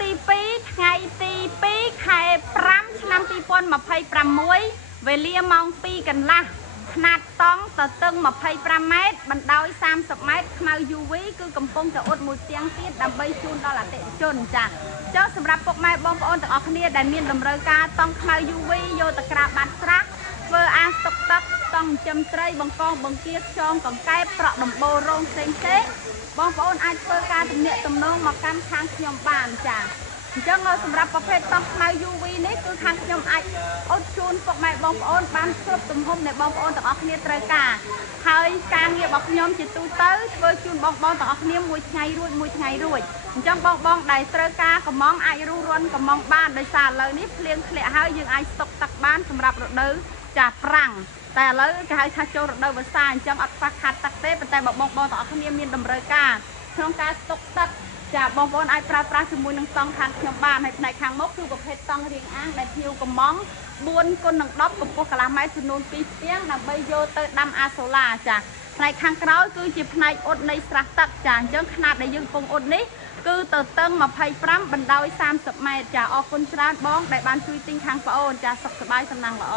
ទី2ថ្ងៃទី2ខែ5ឆ្នាំ2026វេលាម៉ោង2កន្លះຂະຫນាតតង់តតឹង25ម៉ែត្របណ្ដោយ30ម៉ែត្រខ្មៅ UV គឺកំពុងតែអ៊ុតមួយទៀងទៀតដើម្បីជូនដល់អតិថិជនចាចុះសម្រាប់ពុកម៉ែបងប្អូនទាំងអស់គ្នាដែលមានតម្រូវការតង់ខ្មៅ UV យកទៅក្រាបបាត់ស្រះធ្វើអាស្តុកទឹកតង់ចិញ្ចឹមត្រីបង្កងបង្គាខ្យងកង្កែបប្រក់ដំបូលរោងផ្សេងបងប្អូនអាចធ្វើការទំនាក់ទំនងមកកាន់ខាងខ្ញុំបានចាអញ្ចឹងសម្រាប់ប្រភេទតង់ខ្មៅ UV នេះគឺខាងខ្ញុំអាចអត់ជូនពុកម៉ែបងប្អូនបានគ្រប់ទំហំដែលបងប្អូនទាំងអស់គ្នាត្រូវការហើយការងាររបស់ខ្ញុំជាទូទៅធ្វើជូនបងប្អូនទាំងអស់គ្នាមួយថ្ងៃរួចអញ្ចឹងបងដែលត្រូវការកំងអាចរុះរាន់កំងបានដោយសារឥឡូវនេះភ្លៀងធ្លាក់ហើយយើងអាចស្តុកទឹកបានសម្រាប់រដូវចាប្រាំងតែឥឡូវគេហៅថាចូលរដូវវស្សាអញ្ចឹងអត់ខ្វះខាតទឹកទេប៉ុន្តែបងទាំងអស់គ្នាមានតម្រូវការក្នុងការស្តុកទឹកចាបងប្អូនអាចប្រើប្រាស់ជាមួយនឹងតង់ខាងខ្ញុំបានហើយផ្នែកខាងមុខគឺប្រភេទតង់រៀងអាងដែលភ្ញៀវកំង4x10កម្ពស់កន្លះម៉ែត្រចំនួន2ផ្ទាំងដើម្បីយកទៅដាំអាសូឡាចាផ្នែកខាងក្រោយគឺជាផ្នែកអ៊ុតនៃស្រះទឹកចាអញ្ចឹងຂະຫນាតដែលយើងកំពុងអ៊ុតនេះគឺទៅតឹង25បណ្ដោយ30ម៉ែត្រចាអរគុណច្រើនបងដែលបានជួយទិញខាងប្អូនចាសុខសប្បាយសំណាងល្អ